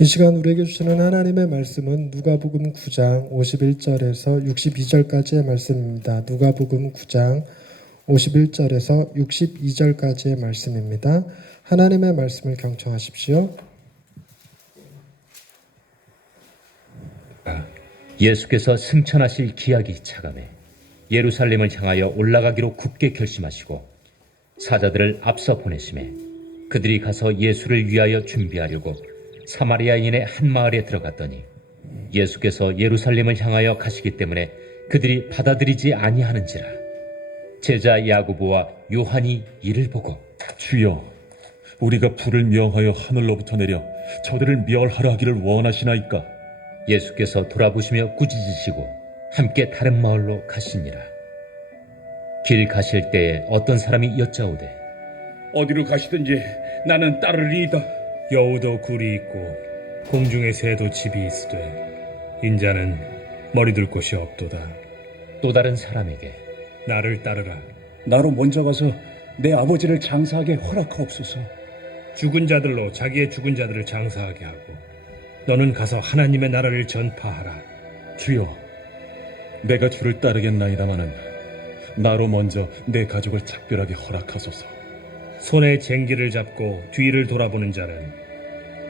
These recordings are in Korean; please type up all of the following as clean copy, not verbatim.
이 시간 우리에게 주시는 하나님의 말씀은 누가복음 9장 51절에서 62절까지의 말씀입니다. 누가복음 9장 51절에서 62절까지의 말씀입니다. 하나님의 말씀을 경청하십시오. 예수께서 승천하실 기약이 차감해 예루살렘을 향하여 올라가기로 굳게 결심하시고 사자들을 앞서 보내심에 그들이 가서 예수를 위하여 준비하려고 사마리아인의 한 마을에 들어갔더니 예수께서 예루살렘을 향하여 가시기 때문에 그들이 받아들이지 아니하는지라. 제자 야고보와 요한이 이를 보고 주여, 우리가 불을 명하여 하늘로부터 내려 저들을 멸하라 하기를 원하시나이까? 예수께서 돌아보시며 꾸짖으시고 함께 다른 마을로 가시니라. 길 가실 때에 어떤 사람이 여짜오되 어디로 가시든지 나는 따르리이다. 여우도 굴이 있고 공중의 새도 집이 있으되 인자는 머리둘 곳이 없도다. 또 다른 사람에게 나를 따르라. 나로 먼저 가서 내 아버지를 장사하게 허락하옵소서. 죽은 자들로 자기의 죽은 자들을 장사하게 하고 너는 가서 하나님의 나라를 전파하라. 주여, 내가 주를 따르겠나이다마는 나로 먼저 내 가족을 작별하게 허락하소서. 손에 쟁기를 잡고 뒤를 돌아보는 자는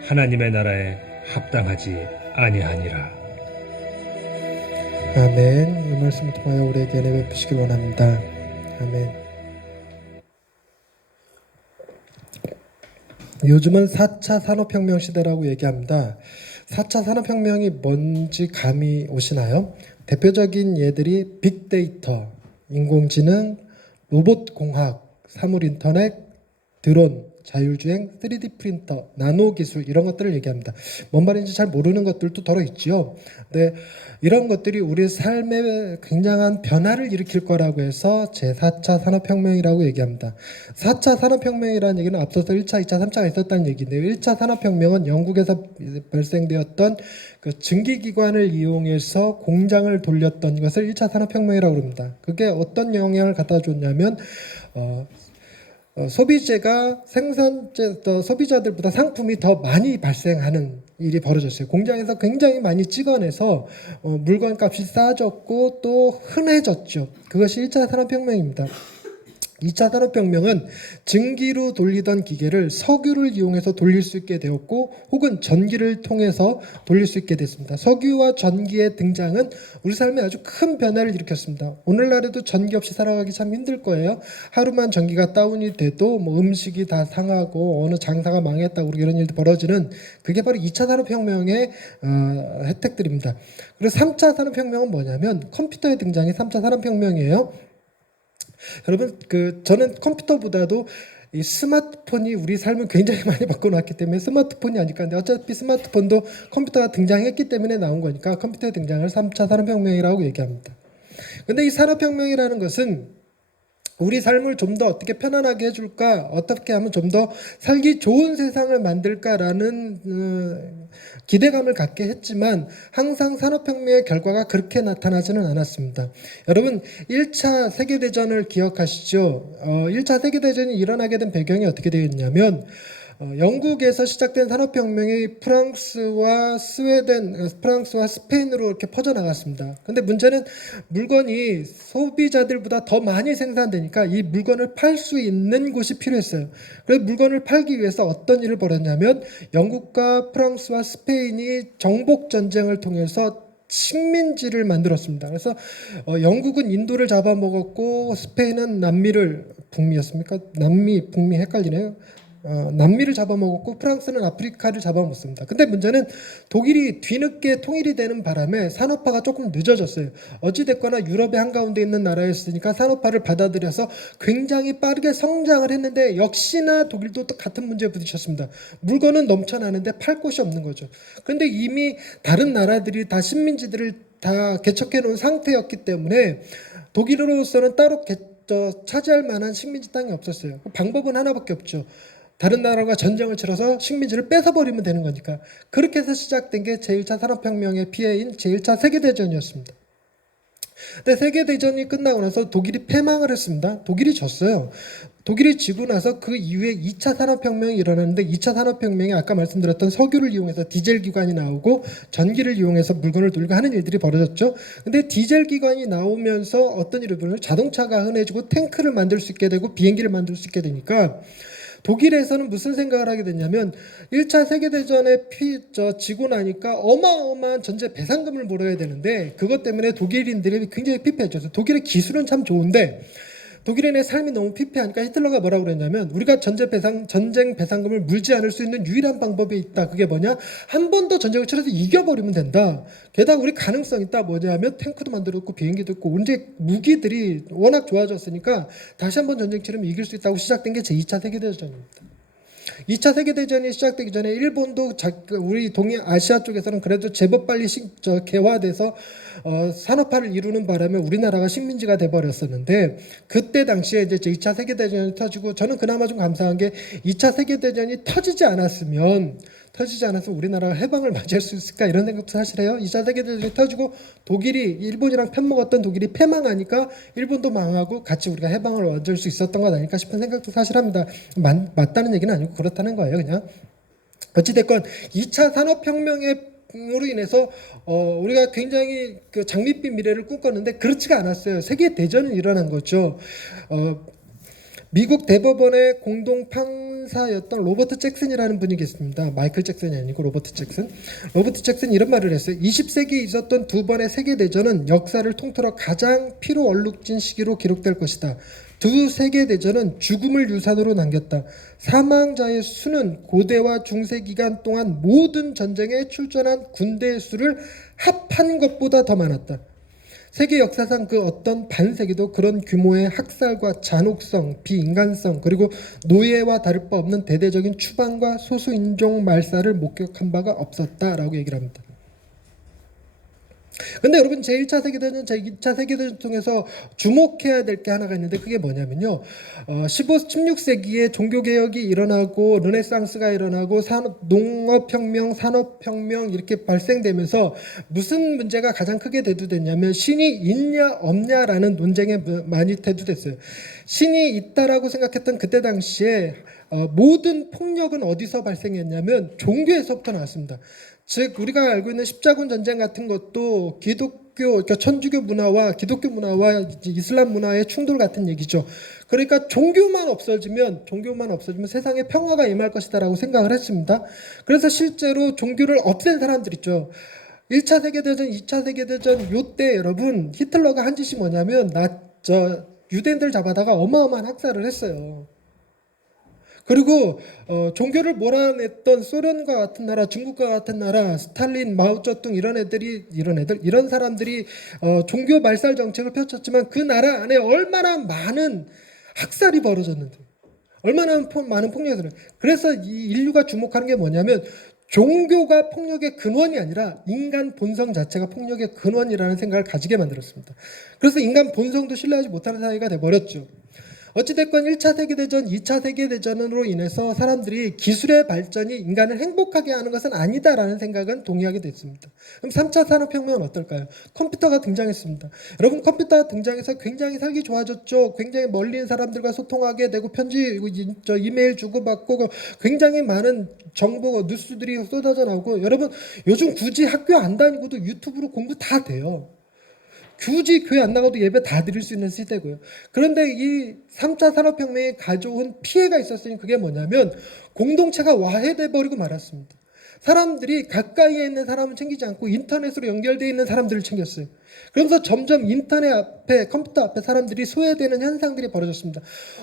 하나님의 나라에 합당하지 아니하니라. 아멘. 이 말씀을 통하여 우리에게 은혜 베푸시길 원합니다. 아멘. 요즘은 4차 산업혁명 시대라고 얘기합니다. 4차 산업혁명이 뭔지 감이 오시나요? 대표적인 예들이 빅데이터, 인공지능, 로봇공학, 사물인터넷, 드론, 자율주행, 3D 프린터, 나노기술 이런 것들을 얘기합니다. 뭔 말인지 잘 모르는 것들도 더러 있지요. 네, 이런 것들이 우리 삶에 굉장한 변화를 일으킬 거라고 해서 제4차 산업혁명이라고 얘기합니다. 4차 산업혁명이라는 얘기는 앞서서 1차, 2차, 3차가 있었다는 얘기인데요. 1차 산업혁명은 영국에서 발생되었던 그 증기기관을 이용해서 공장을 돌렸던 것을 1차 산업혁명이라고 합니다. 그게 어떤 영향을 갖다 줬냐면 소비재가 소비자들보다 상품이 더 많이 발생하는 일이 벌어졌어요. 공장에서 굉장히 많이 찍어내서 물건값이 싸졌고 또 흔해졌죠. 그것이 1차 산업혁명입니다. 2차 산업혁명은 증기로 돌리던 기계를 석유를 이용해서 돌릴 수 있게 되었고 혹은 전기를 통해서 돌릴 수 있게 됐습니다. 석유와 전기의 등장은 우리 삶에 아주 큰 변화를 일으켰습니다. 오늘날에도 전기 없이 살아가기 참 힘들 거예요. 하루만 전기가 다운이 돼도 뭐 음식이 다 상하고 어느 장사가 망했다고 이런 일도 벌어지는 그게 바로 2차 산업혁명의 혜택들입니다. 그리고 3차 산업혁명은 뭐냐면 컴퓨터의 등장이 3차 산업혁명이에요. 여러분, 저는 컴퓨터보다도 이 스마트폰이 우리 삶을 굉장히 많이 바꿔놨기 때문에 스마트폰이 아닐까 하는데 어차피 스마트폰도 컴퓨터가 등장했기 때문에 나온 거니까 컴퓨터의 등장을 3차 산업혁명이라고 얘기합니다. 근데 이 산업혁명이라는 것은 우리 삶을 좀 더 어떻게 편안하게 해줄까, 어떻게 하면 좀 더 살기 좋은 세상을 만들까라는 기대감을 갖게 했지만 항상 산업혁명의 결과가 그렇게 나타나지는 않았습니다. 여러분 1차 세계대전을 기억하시죠? 1차 세계대전이 일어나게 된 배경이 어떻게 되어 있냐면 영국에서 시작된 산업혁명이 프랑스와 스페인으로 이렇게 퍼져나갔습니다. 근데 문제는 물건이 소비자들보다 더 많이 생산되니까 이 물건을 팔 수 있는 곳이 필요했어요. 그래서 물건을 팔기 위해서 어떤 일을 벌였냐면 영국과 프랑스와 스페인이 정복 전쟁을 통해서 식민지를 만들었습니다. 그래서 영국은 인도를 잡아먹었고 스페인은 북미였습니까? 남미, 북미 헷갈리네요. 남미를 잡아먹었고 프랑스는 아프리카를 잡아먹습니다. 근데 문제는 독일이 뒤늦게 통일이 되는 바람에 산업화가 조금 늦어졌어요. 어찌됐거나 유럽의 한가운데 있는 나라였으니까 산업화를 받아들여서 굉장히 빠르게 성장을 했는데 역시나 독일도 또 같은 문제에 부딪혔습니다. 물건은 넘쳐나는데 팔 곳이 없는 거죠. 그런데 이미 다른 나라들이 다 식민지들을 다 개척해 놓은 상태였기 때문에 독일으로서는 따로 차지할 만한 식민지 땅이 없었어요. 방법은 하나밖에 없죠. 다른 나라가 전쟁을 치러서 식민지를 뺏어버리면 되는 거니까. 그렇게 해서 시작된 게 제1차 산업혁명의 피해인 제1차 세계대전이었습니다. 근데 세계대전이 끝나고 나서 독일이 패망을 했습니다. 독일이 졌어요. 독일이 지고 나서 그 이후에 2차 산업혁명이 일어났는데 2차 산업혁명이 아까 말씀드렸던 석유를 이용해서 디젤 기관이 나오고 전기를 이용해서 물건을 돌리고 하는 일들이 벌어졌죠. 근데 디젤 기관이 나오면서 어떤 일이 벌어져요? 자동차가 흔해지고 탱크를 만들 수 있게 되고 비행기를 만들 수 있게 되니까 독일에서는 무슨 생각을 하게 됐냐면 1차 세계대전에 지고 나니까 어마어마한 전제 배상금을 물어야 되는데 그것 때문에 독일인들이 굉장히 피폐해졌어요. 독일의 기술은 참 좋은데 독일인의 삶이 너무 피폐하니까 히틀러가 뭐라고 그랬냐면 우리가 전쟁 배상금을 물지 않을 수 있는 유일한 방법이 있다. 그게 뭐냐? 한 번 더 전쟁을 치러서 이겨버리면 된다. 게다가 우리 가능성 있다. 뭐냐면 탱크도 만들었고 비행기도 있고 이제 무기들이 워낙 좋아졌으니까 다시 한 번 전쟁 치르면 이길 수 있다고 시작된 게 제2차 세계대전입니다. 2차 세계대전이 시작되기 전에 일본도 우리 동아시아 쪽에서는 그래도 제법 빨리 개화돼서 산업화를 이루는 바람에 우리나라가 식민지가 돼버렸었는데 그때 당시에 이제 2차 세계대전이 터지고 저는 그나마 좀 감사한 게 2차 세계대전이 터지지 않았으면 우리나라가 해방을 맞이할 수 있을까 이런 생각도 사실 해요. 2차 세계대전이 터지고 독일이 일본이랑 편먹었던 독일이 패망하니까 일본도 망하고 같이 우리가 해방을 얻을 수 있었던 것 아닐까 싶은 생각도 사실 합니다. 맞다는 얘기는 아니고 그렇다는 거예요. 그냥 어찌됐건 2차 산업혁명으로 인해서 우리가 굉장히 그 장밋빛 미래를 꿈꿨는데 그렇지가 않았어요. 세계 대전은 일어난 거죠. 미국 대법원의 공동 판사였던 로버트 잭슨이라는 분이 계십니다. 마이클 잭슨이 아니고 로버트 잭슨. 로버트 잭슨 이런 말을 했어요. 20세기에 있었던 두 번의 세계 대전은 역사를 통틀어 가장 피로 얼룩진 시기로 기록될 것이다. 두 세계 대전은 죽음을 유산으로 남겼다. 사망자의 수는 고대와 중세 기간 동안 모든 전쟁에 출전한 군대의 수를 합한 것보다 더 많았다. 세계 역사상 그 어떤 반세기도 그런 규모의 학살과 잔혹성, 비인간성 그리고 노예와 다를 바 없는 대대적인 추방과 소수인종 말살을 목격한 바가 없었다라고 얘기를 합니다. 근데 여러분 제1차 세계대전, 제2차 세계대전 통해서 주목해야 될 게 하나가 있는데 그게 뭐냐면요. 16세기에 종교개혁이 일어나고 르네상스가 일어나고 농업혁명, 산업혁명 이렇게 발생되면서 무슨 문제가 가장 크게 대두됐냐면 신이 있냐 없냐라는 논쟁에 많이 대두됐어요. 신이 있다라고 생각했던 그때 당시에 모든 폭력은 어디서 발생했냐면 종교에서부터 나왔습니다. 즉 우리가 알고 있는 십자군 전쟁 같은 것도 그러니까 천주교 문화와 기독교 문화와 이슬람 문화의 충돌 같은 얘기죠. 그러니까 종교만 없어지면 세상에 평화가 임할 것이다라고 생각을 했습니다. 그래서 실제로 종교를 없앤 사람들 있죠. 1차 세계대전, 2차 세계대전 요때 여러분 히틀러가 한 짓이 뭐냐면 유대인들 잡아다가 어마어마한 학살을 했어요. 그리고 종교를 몰아냈던 소련과 같은 나라, 중국과 같은 나라, 스탈린, 마오쩌둥 이런 사람들이 종교 말살 정책을 펼쳤지만 그 나라 안에 얼마나 많은 학살이 벌어졌는데, 얼마나 많은 폭력이 들어요. 그래서 이 인류가 주목하는 게 뭐냐면 종교가 폭력의 근원이 아니라 인간 본성 자체가 폭력의 근원이라는 생각을 가지게 만들었습니다. 그래서 인간 본성도 신뢰하지 못하는 사회가 돼버렸죠. 어찌됐건 1차 세계대전, 2차 세계대전으로 인해서 사람들이 기술의 발전이 인간을 행복하게 하는 것은 아니다라는 생각은 동의하게 됐습니다. 그럼 3차 산업혁명은 어떨까요? 컴퓨터가 등장했습니다. 여러분 컴퓨터가 등장해서 굉장히 살기 좋아졌죠. 굉장히 멀리 있는 사람들과 소통하게 되고 이메일 주고받고 굉장히 많은 정보, 뉴스들이 쏟아져 나오고 여러분 요즘 굳이 학교 안 다니고도 유튜브로 공부 다 돼요. 굳이 교회 안 나가도 예배 다 드릴 수 있는 시대고요. 그런데 이 3차 산업혁명이 가져온 피해가 있었으니 그게 뭐냐면 공동체가 와해돼 버리고 말았습니다. 사람들이 가까이에 있는 사람을 챙기지 않고 인터넷으로 연결되어 있는 사람들을 챙겼어요. 그러면서 점점 인터넷 앞에, 컴퓨터 앞에 사람들이 소외되는 현상들이 벌어졌습니다.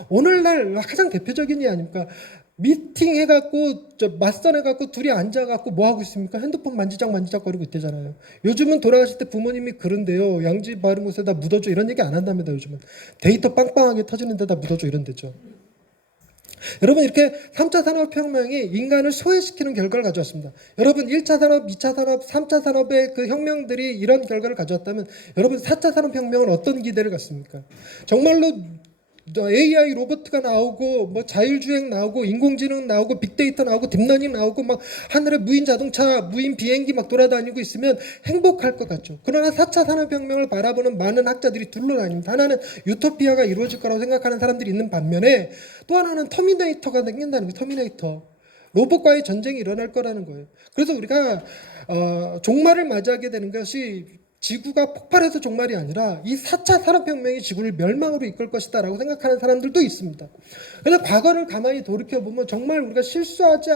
오늘날 가장 대표적인 예 아닙니까? 미팅 해갖고 맞선 해갖고 둘이 앉아갖고 뭐 하고 있습니까? 핸드폰 만지작거리고 있대잖아요. 요즘은 돌아가실 때 부모님이 그런데요. 양지 바른 곳에다 묻어줘 이런 얘기 안 한답니다. 요즘은 데이터 빵빵하게 터지는 데다 묻어줘 이런 데죠. 여러분 이렇게 3차 산업혁명이 인간을 소외시키는 결과를 가져왔습니다. 여러분 1차 산업, 2차 산업, 3차 산업의 그 혁명들이 이런 결과를 가져왔다면 여러분 4차 산업혁명은 어떤 기대를 갖습니까? 정말로 AI 로봇가 나오고 뭐 자율주행 나오고 인공지능 나오고 빅데이터 나오고 딥러닝 나오고 막 하늘에 무인 자동차, 무인 비행기 막 돌아다니고 있으면 행복할 것 같죠. 그러나 4차 산업혁명을 바라보는 많은 학자들이 둘러다닙니다. 하나는 유토피아가 이루어질 거라고 생각하는 사람들이 있는 반면에 또 하나는 터미네이터가 생긴다는 거예요. 터미네이터. 로봇과의 전쟁이 일어날 거라는 거예요. 그래서 우리가 종말을 맞이하게 되는 것이 지구가 폭발해서 종말이 아니라 이 4차 산업혁명이 지구를 멸망으로 이끌 것이다 라고 생각하는 사람들도 있습니다. 그래서 과거를 가만히 돌이켜보면 정말 우리가 실수하지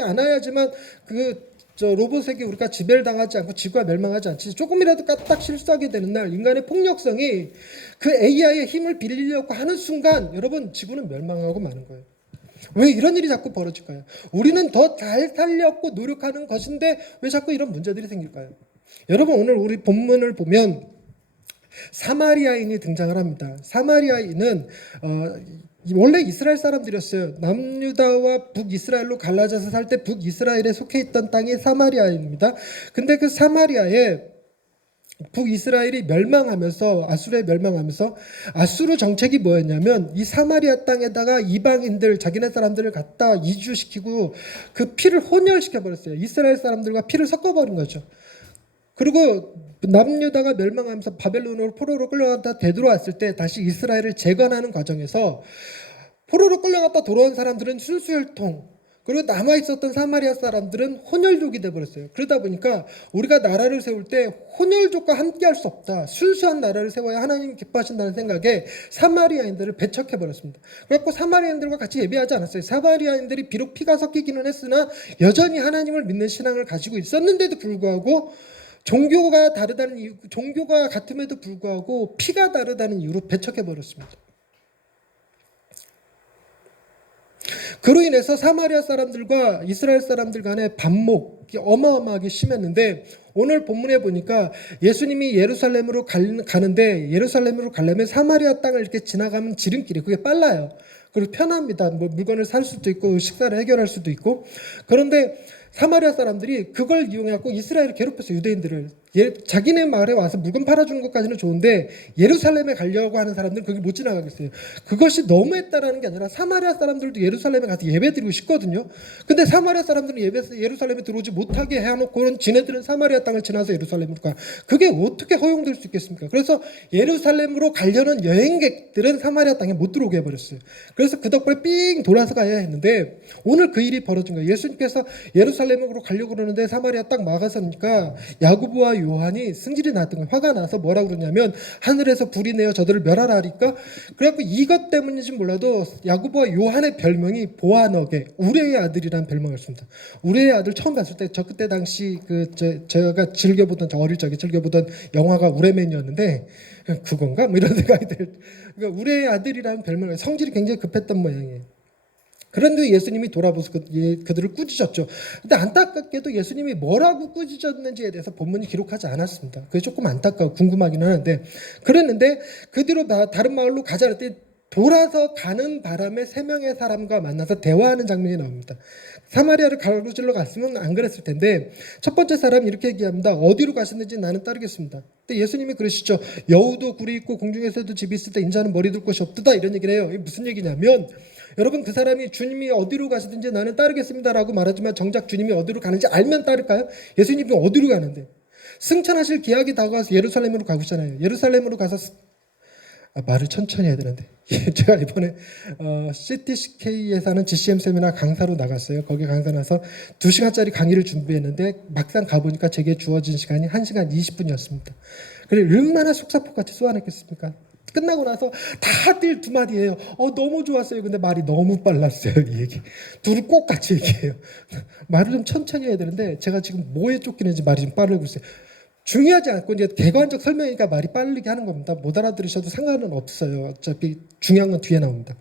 않아야지만 로봇에게 우리가 지배를 당하지 않고 지구가 멸망하지 않지, 조금이라도 까딱 실수하게 되는 날 인간의 폭력성이 그 AI의 힘을 빌리려고 하는 순간 여러분 지구는 멸망하고 마는 거예요. 왜 이런 일이 자꾸 벌어질까요? 우리는 더 잘 살려고 노력하는 것인데 왜 자꾸 이런 문제들이 생길까요? 여러분 오늘 우리 본문을 보면 사마리아인이 등장을 합니다. 사마리아인은 원래 이스라엘 사람들이었어요. 남유다와 북이스라엘로 갈라져서 살 때 북이스라엘에 속해 있던 땅이 사마리아입니다. 근데 그 사마리아에 북이스라엘이 멸망하면서 아수르에 멸망하면서 아수르 정책이 뭐였냐면 이 사마리아 땅에다가 이방인들 자기네 사람들을 갖다 이주시키고 그 피를 혼혈시켜 버렸어요. 이스라엘 사람들과 피를 섞어버린 거죠. 그리고 남유다가 멸망하면서 바벨론으로 포로로 끌려갔다 되돌아왔을 때 다시 이스라엘을 재건하는 과정에서 포로로 끌려갔다 돌아온 사람들은 순수혈통, 그리고 남아있었던 사마리아 사람들은 혼혈족이 돼버렸어요. 그러다 보니까 우리가 나라를 세울 때 혼혈족과 함께 할 수 없다, 순수한 나라를 세워야 하나님 기뻐하신다는 생각에 사마리아인들을 배척해버렸습니다. 그래서 사마리아인들과 같이 예배하지 않았어요. 사마리아인들이 비록 피가 섞이기는 했으나 여전히 하나님을 믿는 신앙을 가지고 있었는데도 불구하고 종교가 다르다는 이유, 종교가 같음에도 불구하고 피가 다르다는 이유로 배척해버렸습니다. 그로 인해서 사마리아 사람들과 이스라엘 사람들 간의 반목이 어마어마하게 심했는데 오늘 본문에 보니까 예수님이 예루살렘으로 가는데 예루살렘으로 가려면 사마리아 땅을 이렇게 지나가면 지름길이 그게 빨라요. 그리고 편합니다. 뭐 물건을 살 수도 있고 식사를 해결할 수도 있고. 그런데 사마리아 사람들이 그걸 이용해갖고 이스라엘을 괴롭혔어요. 유대인들을. 자기네 마을에 와서 물건 팔아주는 것까지는 좋은데 예루살렘에 가려고 하는 사람들은 거기 못 지나가겠어요. 그것이 너무했다라는 게 아니라 사마리아 사람들도 예루살렘에 가서 예배드리고 싶거든요. 근데 사마리아 사람들은 예루살렘에 들어오지 못하게 해놓고는 지네들은 사마리아 땅을 지나서 예루살렘으로 가. 그게 어떻게 허용될 수 있겠습니까? 그래서 예루살렘으로 가려는 여행객들은 사마리아 땅에 못 들어오게 해버렸어요. 그래서 그 덕분에 삥 돌아서 가야 했는데 오늘 그 일이 벌어진 거예요. 예수님께서 예루살렘으로 가려고 그러는데 사마리아 딱 막아서니까 야고보와 요한이 승질이 났던 거예요. 화가 나서 뭐라고 그러냐면 하늘에서 불이 내어 저들을 멸하라 하니까, 그래갖고 이것 때문인지 몰라도 야고보와 요한의 별명이 보아너게, 우레의 아들이라는 별명을 씁니다. 우레의 아들 처음 봤을 때 저 그때 당시 제가 어릴 적에 즐겨보던 영화가 우레맨이었는데 그건가? 뭐 이런 생각이 그러니까 우레의 아들이라는 별명을, 성질이 굉장히 급했던 모양이에요. 그런데 예수님이 돌아보서 그들을 꾸짖었죠. 근데 안타깝게도 예수님이 뭐라고 꾸짖었는지에 대해서 본문이 기록하지 않았습니다. 그게 조금 안타까워 궁금하긴 하는데, 그랬는데 그 뒤로 다른 마을로 가자 할 때 돌아서 가는 바람에 3명의 사람과 만나서 대화하는 장면이 나옵니다. 사마리아를 가로질러 갔으면 안 그랬을 텐데 첫 번째 사람이 이렇게 얘기합니다. 어디로 가시는지 나는 따르겠습니다. 근데 예수님이 그러시죠. 여우도 굴이 있고 공중에서도 집이 있을 때 인자는 머리 둘 곳이 없도다, 이런 얘기를 해요. 이게 무슨 얘기냐면 여러분 그 사람이 주님이 어디로 가시든지 나는 따르겠습니다라고 말하지만 정작 주님이 어디로 가는지 알면 따를까요? 예수님이 어디로 가는데 승천하실 기약이 다가와서 예루살렘으로 가고 있잖아요. 예루살렘으로 가서 말을 천천히 해야 되는데 제가 이번에 CTCK에 사는 GCM 세미나 강사로 나갔어요. 거기 강사 나서 2시간짜리 강의를 준비했는데 막상 가보니까 제게 주어진 시간이 1시간 20분이었습니다. 그래 얼마나 속사포같이 쏘아냈겠습니까? 끝나고 나서 다들 2마디예요. 너무 좋았어요. 근데 말이 너무 빨랐어요. 이 얘기. 둘을 꼭 같이 얘기해요. 말을 좀 천천히 해야 되는데 제가 지금 뭐에 쫓기는지 말이 좀 빠르고 있어요. 중요하지 않고 이제 객관적 설명이니까 말이 빠르게 하는 겁니다. 못 알아들으셔도 상관은 없어요. 어차피 중요한 건 뒤에 나옵니다.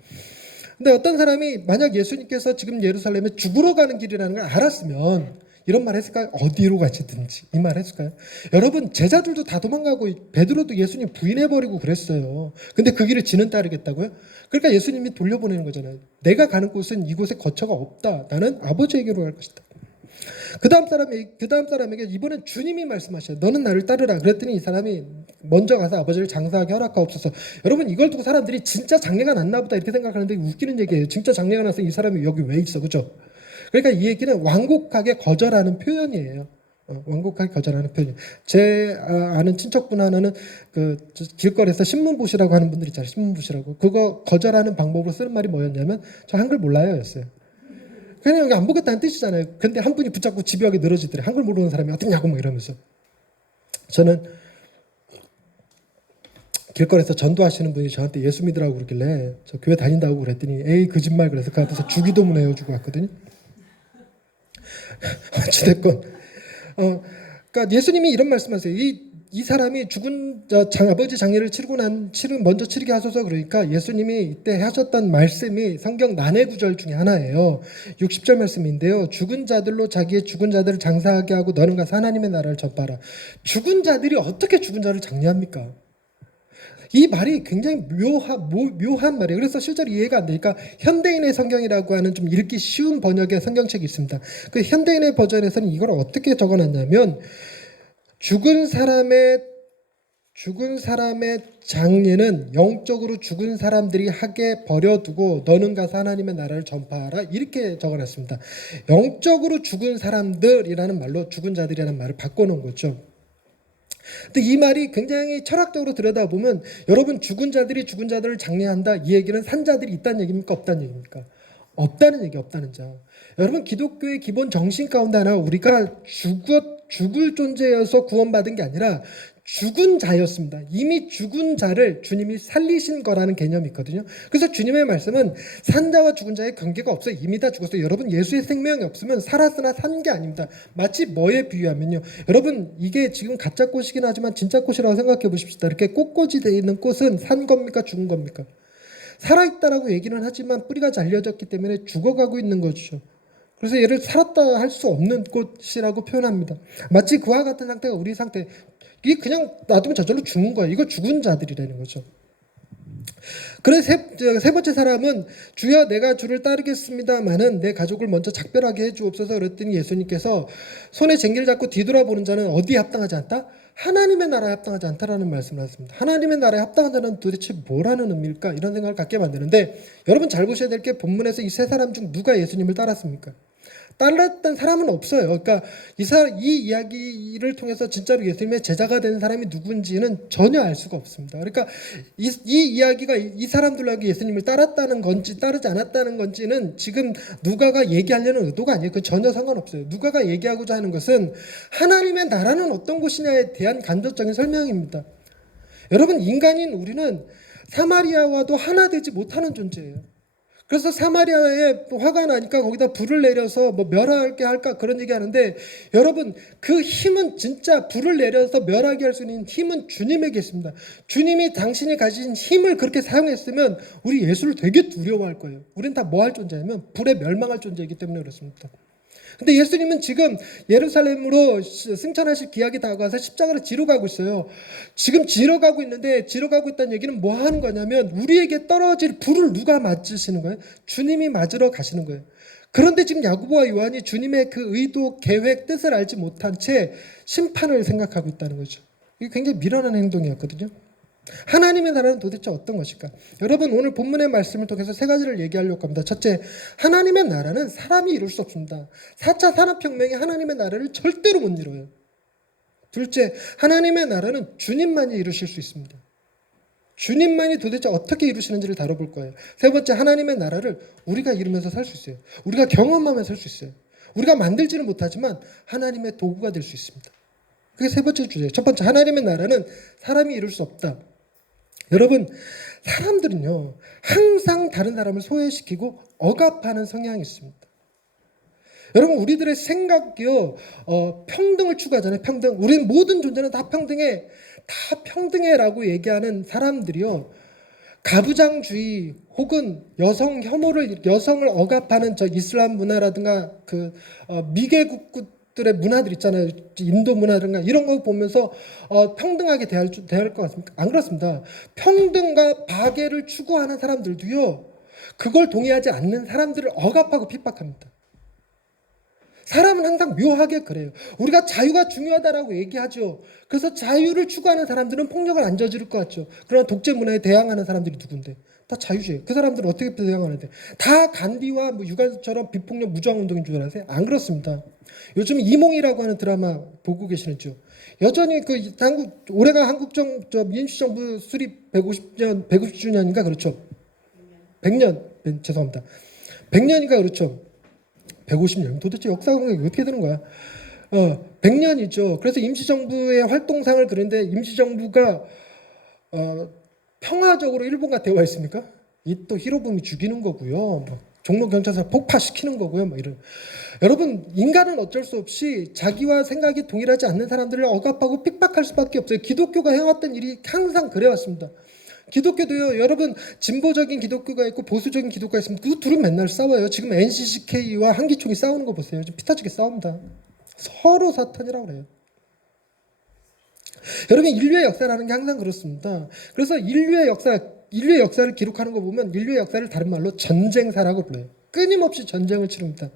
근데 어떤 사람이 만약 예수님께서 지금 예루살렘에 죽으러 가는 길이라는 걸 알았으면 이런 말 했을까요? 어디로 가시든지 이 말 했을까요? 여러분 제자들도 다 도망가고 베드로도 예수님 부인해버리고 그랬어요. 근데 그 길을 지는 따르겠다고요? 그러니까 예수님이 돌려보내는 거잖아요. 내가 가는 곳은 이곳에 거처가 없다. 나는 아버지에게로 갈 것이다. 그 다음 사람에게 이번엔 주님이 말씀하셔요. 너는 나를 따르라. 그랬더니 이 사람이 먼저 가서 아버지를 장사하게 허락하옵소서. 여러분 이걸 두고 사람들이 진짜 장례가 났나 보다 이렇게 생각하는데 웃기는 얘기예요. 진짜 장례가 나서 이 사람이 여기 왜 있어, 그죠? 그러니까 이 얘기는 완곡하게 거절하는 표현이에요. 완곡하게 거절하는 표현. 제 아는 친척분 하나는 그 길거리에서 신문 보시라고 하는 분들 있잖아요. 신문 보시라고. 그거 거절하는 방법으로 쓰는 말이 뭐였냐면 저 한글 몰라요였어요. 그냥 여기 안 보겠다는 뜻이잖아요. 근데 한 분이 붙잡고 집요하게 늘어지더래. 한글 모르는 사람이 어떻냐고 막 이러면서. 저는 길거리에서 전도하시는 분이 저한테 예수 믿으라고 그러길래 저 교회 다닌다고 그랬더니 에이 거짓말 그래서 그 앞에서 주기도문 해주고 왔거든요. 어찌됐건 그러니까 예수님이 이런 말씀하세요. 이 사람이 죽은 아버지 장례를 먼저 치르게 하소서. 그러니까 예수님이 이때 하셨던 말씀이 성경 난해 구절 중에 하나예요. 60절 말씀인데요. 죽은 자들로 자기의 죽은 자들을 장사하게 하고 너는 가서 하나님의 나라를 전파하라. 죽은 자들이 어떻게 죽은 자를 장례합니까? 이 말이 굉장히 묘한 말이에요. 그래서 실제로 이해가 안 되니까 현대인의 성경이라고 하는 좀 읽기 쉬운 번역의 성경책이 있습니다. 그 현대인의 버전에서는 이걸 어떻게 적어놨냐면 죽은 사람의 장례는 영적으로 죽은 사람들이 하게 버려두고 너는 가서 하나님의 나라를 전파하라 이렇게 적어놨습니다. 영적으로 죽은 사람들이라는 말로 죽은 자들이라는 말을 바꿔놓은 거죠. 근데 이 말이 굉장히 철학적으로 들여다보면 여러분 죽은 자들이 죽은 자들을 장례한다 이 얘기는 산 자들이 있다는 얘기입니까? 없다는 얘기입니까? 없다는 자. 여러분 기독교의 기본 정신 가운데 하나 우리가 죽을 존재여서 구원받은 게 아니라 죽은 자였습니다. 이미 죽은 자를 주님이 살리신 거라는 개념이 있거든요. 그래서 주님의 말씀은 산 자와 죽은 자의 관계가 없어요. 이미 다 죽었어요. 여러분 예수의 생명이 없으면 살았으나 산 게 아닙니다. 마치 뭐에 비유하면요. 여러분 이게 지금 가짜 꽃이긴 하지만 진짜 꽃이라고 생각해 보십시다. 이렇게 꽃꽂이 되어 있는 꽃은 산 겁니까? 죽은 겁니까? 살아있다라고 얘기는 하지만 뿌리가 잘려졌기 때문에 죽어가고 있는 거죠. 그래서 얘를 살았다 할 수 없는 꽃이라고 표현합니다. 마치 그와 같은 상태가 우리 상태. 이게 그냥 놔두면 저절로 죽는 거예요. 이거 죽은 자들이라는 거죠. 그래서 세 번째 사람은 주여 내가 주를 따르겠습니다마는 내 가족을 먼저 작별하게 해주옵소서. 그랬더니 예수님께서 손에 쟁기를 잡고 뒤돌아보는 자는 어디에 합당하지 않다? 하나님의 나라에 합당하지 않다라는 말씀을 하셨습니다. 하나님의 나라에 합당한 자는 도대체 뭐라는 의미일까? 이런 생각을 갖게 만드는데 여러분 잘 보셔야 될 게 본문에서 이 세 사람 중 누가 예수님을 따랐습니까? 따랐던 사람은 없어요. 그러니까 이 이야기를 통해서 진짜로 예수님의 제자가 된 사람이 누군지는 전혀 알 수가 없습니다. 그러니까 이 이야기가 이 사람들에게 예수님을 따랐다는 건지 따르지 않았다는 건지는 지금 누가가 얘기하려는 의도가 아니에요. 그 전혀 상관없어요. 누가가 얘기하고자 하는 것은 하나님의 나라는 어떤 곳이냐에 대한 간접적인 설명입니다. 여러분 인간인 우리는 사마리아와도 하나 되지 못하는 존재예요. 그래서 사마리아에 화가 나니까 거기다 불을 내려서 뭐 멸하게 할까 그런 얘기하는데 여러분 그 힘은 진짜 불을 내려서 멸하게 할 수 있는 힘은 주님에게 있습니다. 주님이 당신이 가진 힘을 그렇게 사용했으면 우리 예수를 되게 두려워할 거예요. 우리는 다 뭐 할 존재냐면 불에 멸망할 존재이기 때문에 그렇습니다. 근데 예수님은 지금 예루살렘으로 승천하실 기약이 다가와서 십자가를 지러 가고 있어요. 지금 지러 가고 있는데 지러 가고 있다는 얘기는 뭐 하는 거냐면 우리에게 떨어질 불을 누가 맞으시는 거예요? 주님이 맞으러 가시는 거예요. 그런데 지금 야고보와 요한이 주님의 그 의도, 계획, 뜻을 알지 못한 채 심판을 생각하고 있다는 거죠. 이게 굉장히 미련한 행동이었거든요. 하나님의 나라는 도대체 어떤 것일까? 여러분 오늘 본문의 말씀을 통해서 세 가지를 얘기하려고 합니다. 첫째, 하나님의 나라는 사람이 이룰 수 없습니다. 4차 산업혁명이 하나님의 나라를 절대로 못 이뤄요. 둘째, 하나님의 나라는 주님만이 이루실 수 있습니다. 주님만이 도대체 어떻게 이루시는지를 다뤄볼 거예요. 세 번째, 하나님의 나라를 우리가 이루면서 살 수 있어요. 우리가 경험하며 살 수 있어요. 우리가 만들지는 못하지만 하나님의 도구가 될 수 있습니다. 그게 세 번째 주제예요. 첫 번째, 하나님의 나라는 사람이 이룰 수 없다. 여러분 사람들은요 항상 다른 사람을 소외시키고 억압하는 성향이 있습니다. 여러분 우리들의 생각이요 평등을 추구하잖아요. 평등. 우리는 모든 존재는 다 평등해. 다 평등해라고 얘기하는 사람들이요 가부장주의 혹은 여성 혐오를 여성을 억압하는 저 이슬람 문화라든가 그 미개국들의 문화들 있잖아요. 인도 문화든가 이런 거 보면서 평등하게 대할 것 같습니까? 안 그렇습니다. 평등과 박애를 추구하는 사람들도요. 그걸 동의하지 않는 사람들을 억압하고 핍박합니다. 사람은 항상 묘하게 그래요. 우리가 자유가 중요하다라고 얘기하죠. 그래서 자유를 추구하는 사람들은 폭력을 안 저지를 것 같죠. 그러나 독재 문화에 대항하는 사람들이 누군데? 다 자유주의. 그 사람들은 어떻게 대항하는데? 다 간디와 뭐 유가처럼 비폭력 무저항 운동인 줄 아세요? 안 그렇습니다. 요즘 이몽이라고 하는 드라마 보고 계시는죠? 여전히 그 한국 올해가 민주정부 수립 150주년인가 그렇죠? 100년 죄송합니다. 100년인가 그렇죠? 150년 도대체 역사가 어떻게 되는 거야? 100년이죠. 그래서 임시정부의 활동상을 그런데 임시정부가 평화적으로 일본과 대화했습니까? 이 또 히로부미 죽이는 거고요. 종로 경찰서 폭파시키는 거고요. 뭐 이런. 여러분 인간은 어쩔 수 없이 자기와 생각이 동일하지 않는 사람들을 억압하고 핍박할 수밖에 없어요. 기독교가 해왔던 일이 항상 그래왔습니다. 기독교도요. 여러분 진보적인 기독교가 있고 보수적인 기독교가 있습니다. 그 둘은 맨날 싸워요. 지금 NCCK와 한기총이 싸우는 거 보세요. 좀 피 터지게 싸웁니다. 서로 사탄이라고 그래요. 여러분 인류의 역사라는 게 항상 그렇습니다. 그래서 인류의 역사를 기록하는 거 보면 인류의 역사를 다른 말로 전쟁사라고 불러요. 끊임없이 전쟁을 치릅니다.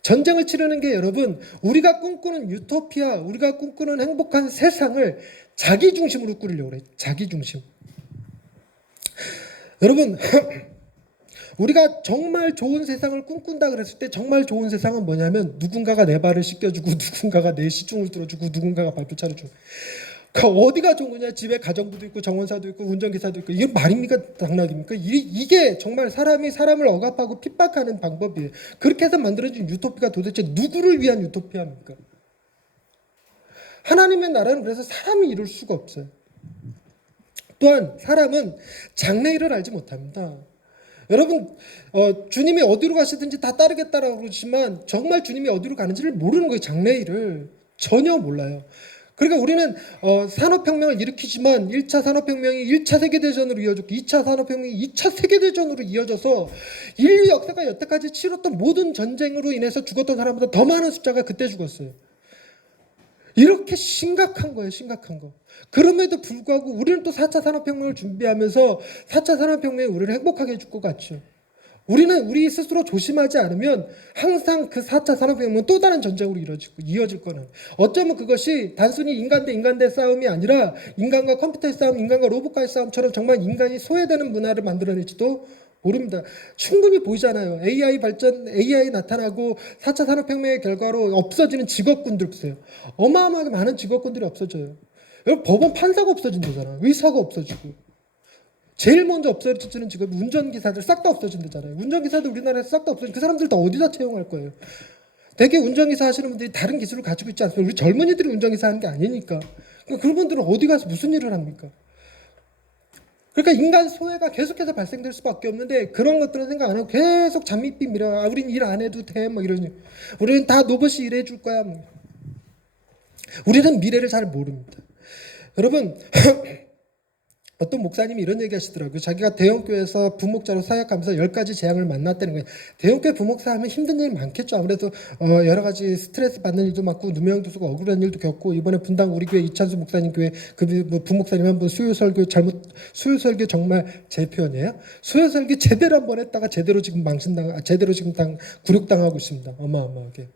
전쟁을 치르는 게 여러분 우리가 꿈꾸는 유토피아, 우리가 꿈꾸는 행복한 세상을 자기 중심으로 꾸리려고 그래요. 자기 중심. 여러분 우리가 정말 좋은 세상을 꿈꾼다 그랬을 때 정말 좋은 세상은 뭐냐면 누군가가 내 발을 씻겨주고 누군가가 내 시중을 들어주고 누군가가 발표 차려주고 그 어디가 좋은 거냐. 집에 가정부도 있고 정원사도 있고 운전기사도 있고 이게 말입니까 당락입니까? 이게 정말 사람이 사람을 억압하고 핍박하는 방법이에요. 그렇게 해서 만들어진 유토피아가 도대체 누구를 위한 유토피아입니까? 하나님의 나라는 그래서 사람이 이룰 수가 없어요. 또한 사람은 장래일을 알지 못합니다. 여러분 주님이 어디로 가시든지 다 따르겠다라고 그러지만 정말 주님이 어디로 가는지를 모르는 거예요. 장래일을 전혀 몰라요. 그러니까 우리는 산업혁명을 일으키지만 1차 산업혁명이 1차 세계대전으로 이어졌고 2차 산업혁명이 2차 세계대전으로 이어져서 인류 역사가 여태까지 치렀던 모든 전쟁으로 인해서 죽었던 사람보다 더 많은 숫자가 그때 죽었어요. 이렇게 심각한 거예요. 심각한 거. 그럼에도 불구하고 우리는 또 4차 산업혁명을 준비하면서 4차 산업혁명이 우리를 행복하게 해줄 것 같죠. 우리는 우리 스스로 조심하지 않으면 항상 그 4차 산업혁명은 또 다른 전쟁으로 이어질 거는. 어쩌면 그것이 단순히 인간 대 인간 대 싸움이 아니라 인간과 컴퓨터의 싸움, 인간과 로봇과의 싸움처럼 정말 인간이 소외되는 문화를 만들어낼지도 모릅니다. 충분히 보이잖아요. AI 발전, AI 나타나고 4차 산업혁명의 결과로 없어지는 직업군들 보세요. 어마어마하게 많은 직업군들이 없어져요. 여러분 법원 판사가 없어진다잖아요. 의사가 없어지고. 제일 먼저 없어지는 직업이 운전기사들 싹 다 없어진다잖아요. 운전기사들 우리나라에서 싹 다 없어지고 그 사람들 다 어디다 채용할 거예요. 대개 운전기사 하시는 분들이 다른 기술을 가지고 있지 않습니까? 우리 젊은이들이 운전기사 하는 게 아니니까. 그러니까 그런 분들은 어디 가서 무슨 일을 합니까? 그러니까 인간 소외가 계속해서 발생될 수밖에 없는데 그런 것들은 생각 안 하고 계속 잠입비 밀어. 우린 일 안 해도 돼. 뭐 이러니. 우리는 다 로봇이 일해 줄 거야. 뭐. 우리는 미래를 잘 모릅니다. 여러분 어떤 목사님이 이런 얘기 하시더라고요. 자기가 대형교회에서 부목자로 사역하면서 10가지 재앙을 만났다는 거예요. 대형교회 부목사 하면 힘든 일이 많겠죠. 아무래도 여러 가지 스트레스 받는 일도 많고 누명도수가 억울한 일도 겪고 이번에 분당 우리 교회 이찬수 목사님 교회 그 부목사님 한 분 수요설교 정말 제 표현이에요. 수요설교 제대로 한번 했다가 제대로 지금 굴욕당하고 있습니다. 어마어마하게.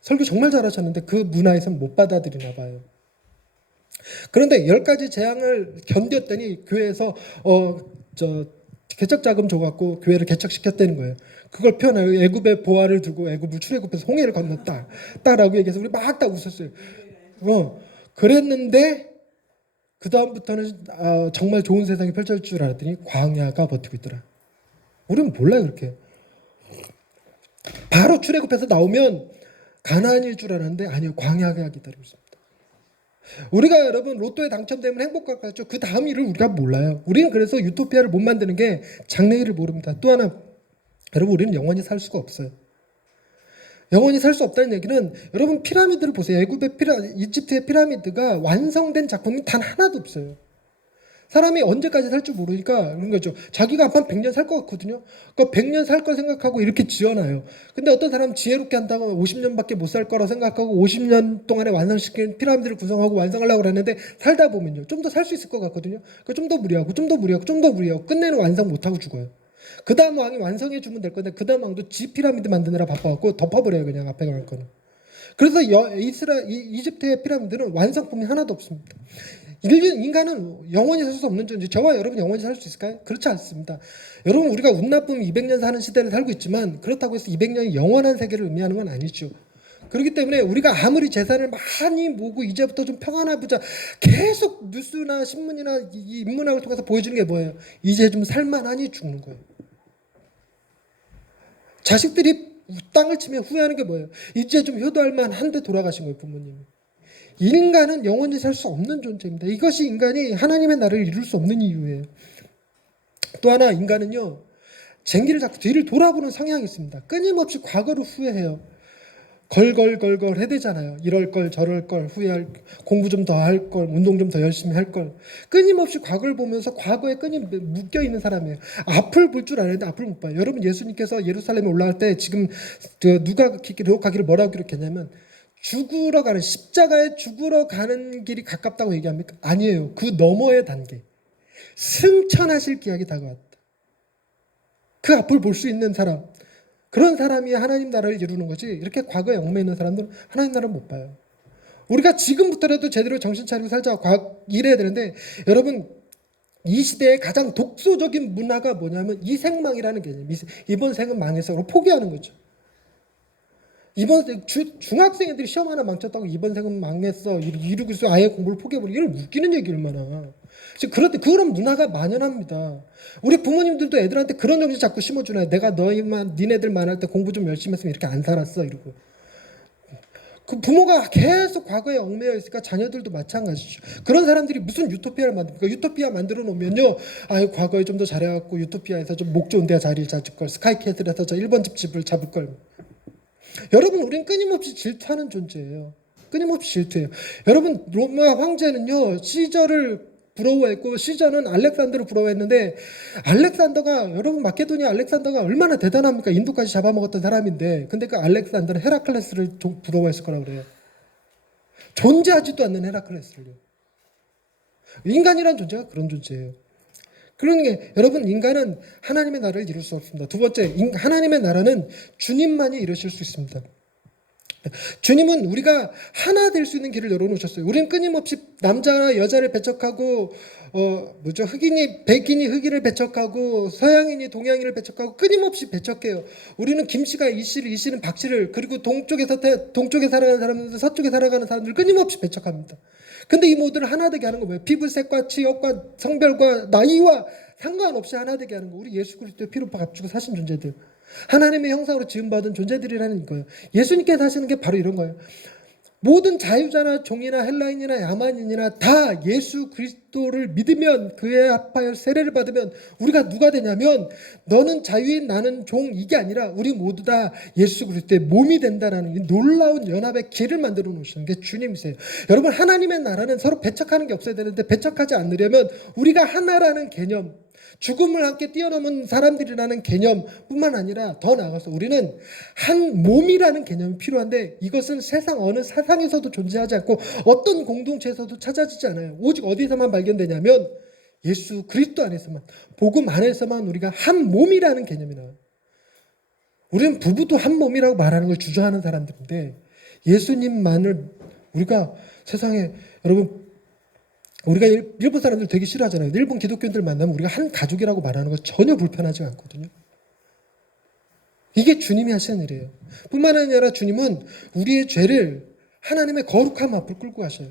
설교 정말 잘하셨는데 그 문화에서는 못 받아들이나 봐요. 그런데 10가지 재앙을 견뎠더니 교회에서 개척 자금 줘갖고 교회를 개척시켰다는 거예요. 그걸 표현하여 애굽의 보화를 들고 애굽을 출애굽해서 홍해를 건넜다. 라고 얘기해서 우리 막 다 웃었어요. 그랬는데 그 다음부터는 정말 좋은 세상이 펼쳐질 줄 알았더니 광야가 버티고 있더라. 우리는 몰라요 그렇게. 바로 출애굽해서 나오면 가나안일 줄 알았는데 아니요 광야가 기다리고 있습니다. 우리가 여러분 로또에 당첨되면 행복할 것 같죠. 그 다음 일을 우리가 몰라요. 우리는 그래서 유토피아를 못 만드는 게 장래일을 모릅니다. 또 하나 여러분 우리는 영원히 살 수가 없어요. 영원히 살 수 없다는 얘기는 여러분 피라미드를 보세요. 이집트의 피라미드가 완성된 작품이 단 하나도 없어요. 사람이 언제까지 살 줄 모르니까 그런 거죠. 자기가 한 100년 살 것 같거든요. 그러니까 100년 살 거 생각하고 이렇게 지어놔요. 근데 어떤 사람은 지혜롭게 한다고 50년밖에 못 살 거라 생각하고 50년 동안에 완성시킨 피라미드를 구성하고 완성하려고 그랬는데 살다 보면요. 좀 더 살 수 있을 것 같거든요. 그러니까 좀 더 무리하고 끝내는 완성 못하고 죽어요. 그 다음 왕이 완성해 주면 될 건데 그 다음 왕도 지 피라미드 만드느라 바빠갖고 덮어버려요. 그냥 앞에 갈 거는. 그래서 이집트의 피라미드는 완성품이 하나도 없습니다. 인간은 영원히 살 수 없는 존재. 저와 여러분 영원히 살 수 있을까요? 그렇지 않습니다. 여러분 우리가 운 나쁨 200년 사는 시대를 살고 있지만 그렇다고 해서 200년이 영원한 세계를 의미하는 건 아니죠. 그렇기 때문에 우리가 아무리 재산을 많이 모으고 이제부터 좀 평안해 보자 계속 뉴스나 신문이나 이 인문학을 통해서 보여주는 게 뭐예요? 이제 좀 살만하니 죽는 거예요. 자식들이 땅을 치며 후회하는 게 뭐예요? 이제 좀 효도할 만한데 돌아가신 거예요, 부모님이. 인간은 영원히 살 수 없는 존재입니다. 이것이 인간이 하나님의 나라를 이룰 수 없는 이유예요. 또 하나 인간은요, 쟁기를 잡고 뒤를 돌아보는 성향이 있습니다. 끊임없이 과거를 후회해요. 걸걸걸걸 해대잖아요. 이럴 걸 저럴 걸 후회할, 공부 좀 더 할 걸, 운동 좀 더 열심히 할 걸. 끊임없이 과거를 보면서 과거에 묶여 있는 사람이에요. 앞을 볼 줄 아는데 앞을 못 봐요. 여러분 예수님께서 예루살렘에 올라갈 때 지금 누가 기록하기를 뭐라고 기록했냐면 죽으러 가는, 십자가에 죽으러 가는 길이 가깝다고 얘기합니까? 아니에요. 그 너머의 단계. 승천하실 기약이 다가왔다. 그 앞을 볼 수 있는 사람, 그런 사람이 하나님 나라를 이루는 거지, 이렇게 과거에 얽매여 있는 사람들은 하나님 나라를 못 봐요. 우리가 지금부터라도 제대로 정신 차리고 살자 이래야 되는데, 여러분 이 시대의 가장 독소적인 문화가 뭐냐면 이생망이라는 개념. 이번 생은 망해서 포기하는 거죠. 이번 중학생 애들이 시험 하나 망쳤다고 이번 생은 망했어 이러고 있어 아예 공부를 포기해버리고, 이런 웃기는 얘기 얼마나. 지금 그런 문화가 만연합니다. 우리 부모님들도 애들한테 그런 정신 자꾸 심어주나요? 내가 니네들만 할 때 공부 좀 열심히 했으면 이렇게 안 살았어 이러고. 그 부모가 계속 과거에 얽매여 있으니까 자녀들도 마찬가지죠. 그런 사람들이 무슨 유토피아를 만듭니까? 유토피아 만들어 놓으면요, 아유 과거에 좀 더 잘해갖고 유토피아에서 좀 목 좋은 데 자리를 잡을 걸, 스카이캐슬에서 저 1번 집을 잡을 걸. 여러분 우린 끊임없이 질투하는 존재예요. 끊임없이 질투해요. 여러분 로마 황제는요 시저를 부러워했고 시저는 알렉산더를 부러워했는데, 알렉산더가, 여러분 마케도니아 알렉산더가 얼마나 대단합니까? 인도까지 잡아먹었던 사람인데, 근데 그 알렉산더는 헤라클레스를 부러워했을 거라고 그래요. 존재하지도 않는 헤라클레스를요. 인간이란 존재가 그런 존재예요. 그러니까 여러분 인간은 하나님의 나라를 이룰 수 없습니다. 두 번째, 하나님의 나라는 주님만이 이루실 수 있습니다. 주님은 우리가 하나 될 수 있는 길을 열어놓으셨어요. 우리는 끊임없이 남자나 여자를 배척하고 흑인이 백인이 흑인을 배척하고 서양인이 동양인을 배척하고 끊임없이 배척해요. 우리는 김씨가 이씨를, 이씨는 박씨를, 그리고 동쪽에 살아가는 사람들, 서쪽에 살아가는 사람들을 끊임없이 배척합니다. 근데 이 모두를 하나 되게 하는 거 뭐예요? 피부색과 취업과 성별과 나이와 상관없이 하나 되게 하는 거. 우리 예수 그리스도의 피로 값주고 사신 존재들, 하나님의 형상으로 지음받은 존재들이라는 거예요. 예수님께서 하시는 게 바로 이런 거예요. 모든 자유자나 종이나 헬라인이나 야만인이나 다 예수 그리스도를 믿으면, 그에 합하여 세례를 받으면 우리가 누가 되냐면, 너는 자유인 나는 종, 이게 아니라 우리 모두 다 예수 그리스도의 몸이 된다라는 이 놀라운 연합의 길을 만들어 놓으시는 게 주님이세요. 여러분 하나님의 나라는 서로 배척하는 게 없어야 되는데, 배척하지 않으려면 우리가 하나라는 개념, 죽음을 함께 뛰어넘은 사람들이라는 개념뿐만 아니라 더 나아가서 우리는 한 몸이라는 개념이 필요한데, 이것은 세상 어느 사상에서도 존재하지 않고 어떤 공동체에서도 찾아지지 않아요. 오직 어디서만 발견되냐면 예수 그리스도 안에서만, 복음 안에서만 우리가 한 몸이라는 개념이 나와요. 우리는 부부도 한 몸이라고 말하는 걸 주저하는 사람들인데, 예수님만을 우리가 세상에, 여러분 우리가 일본 사람들 되게 싫어하잖아요. 일본 기독교인들 만나면 우리가 한 가족이라고 말하는 거 전혀 불편하지 않거든요. 이게 주님이 하시는 일이에요. 뿐만 아니라 주님은 우리의 죄를 하나님의 거룩함 앞으로 끌고 가셔요.